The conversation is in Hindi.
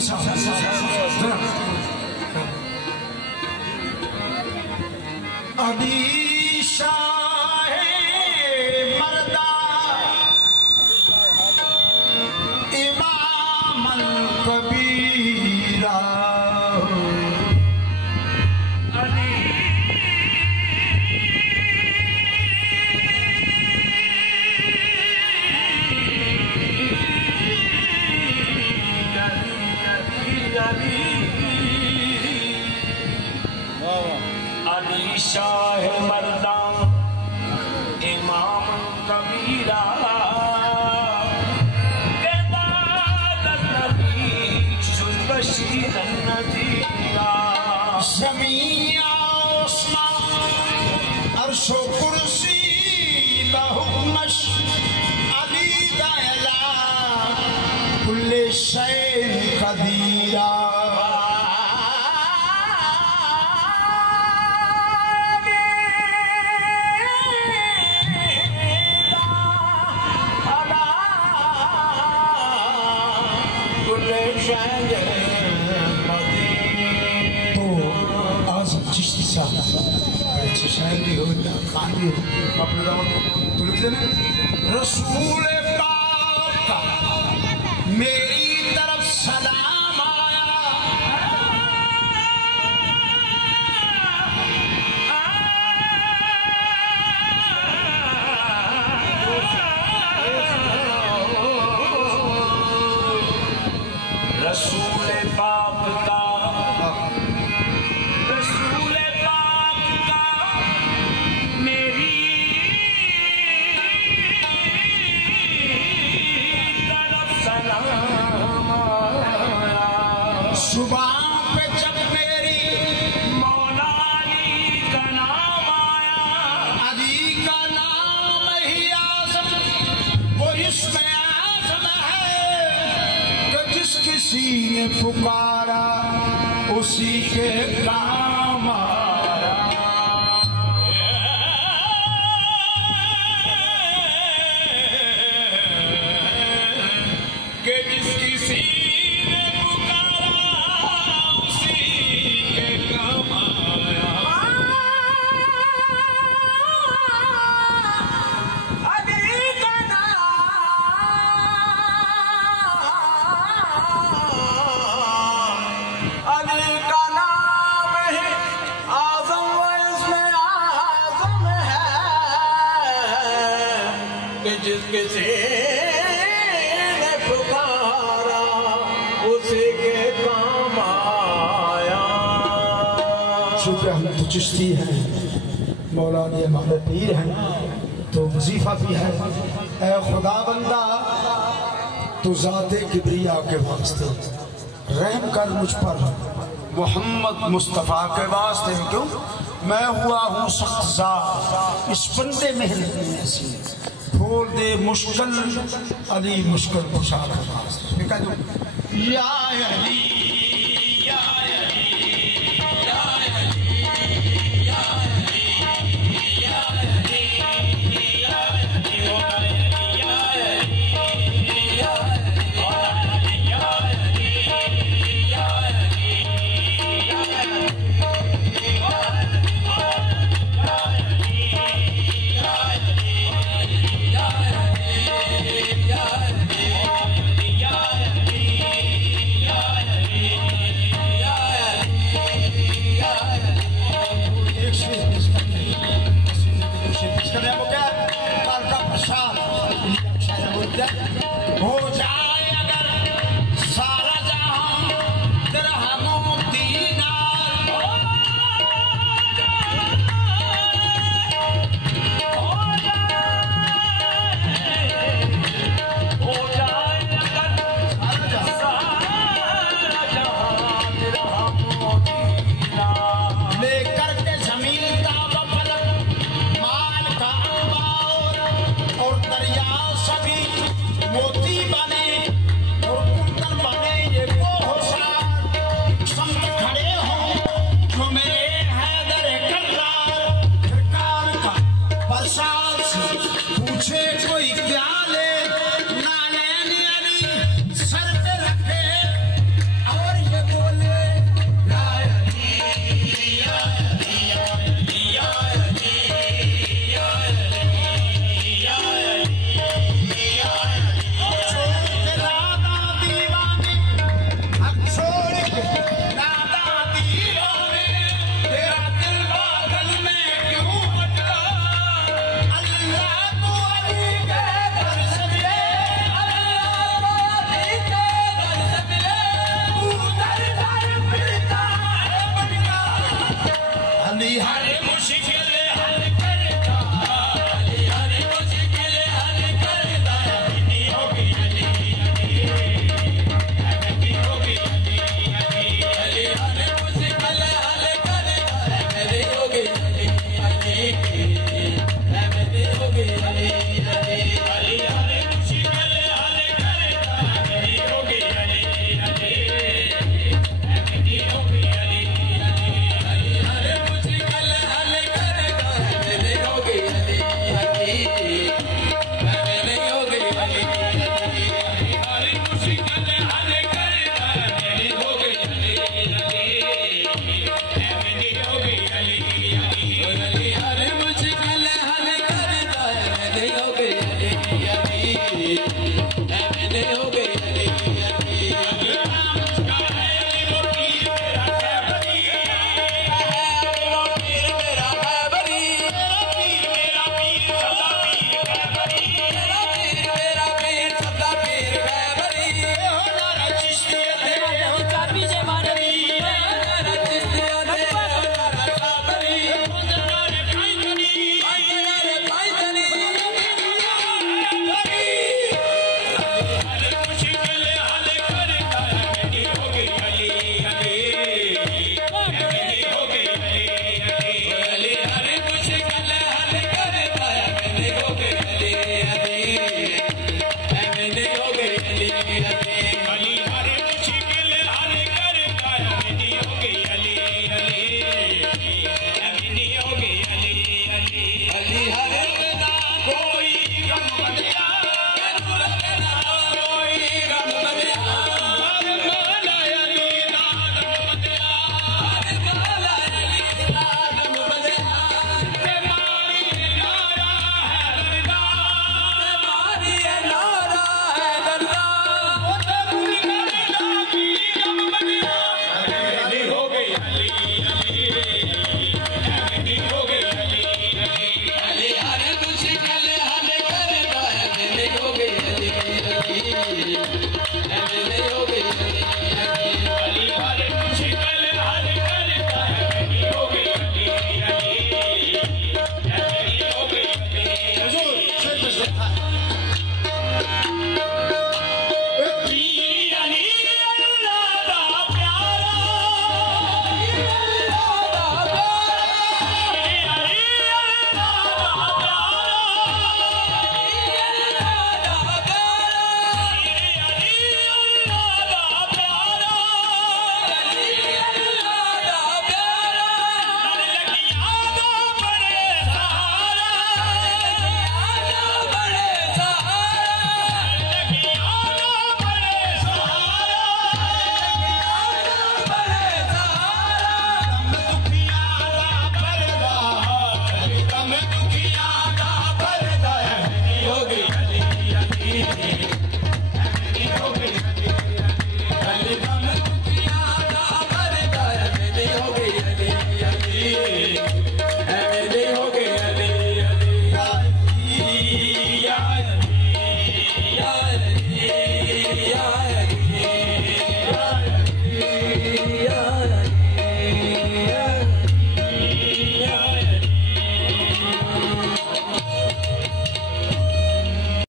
अली शाह मर्दा इमाम कबीरा अली शाह मर्दा इमाम कबीरा ज़मीया अर्शो कुर्सी बहुमश अली दायला कुल्ले शै कदीरा रसूल पाक का मेरी तरफ सलाम आया। रसूल पाक का सुबह पे जब मेरी मौला अली का नाम आया, अली का नाम ही आज़म वो इसमें आज़म है कि जिस किसी ने पुकारा उसी के काम आया। कि जिस किसी जिस किसी ने पुकारा उसी के काम आया। चूँकि हम तो चिश्ती हैं, मौला ने हमारे पीर हैं, तो वजीफा भी है। ऐ खुदा बंदा तो ज़ाते किबरिया के वास्ते रहम कर मुझ पर, मोहम्मद मुस्तफ़ा के वास्ते। क्यों मैं हुआ हूँ सख्त ज़ात, इस बंदे में ऐसी खोल दे मुश्किल अली मुश्किल कुशा। या अली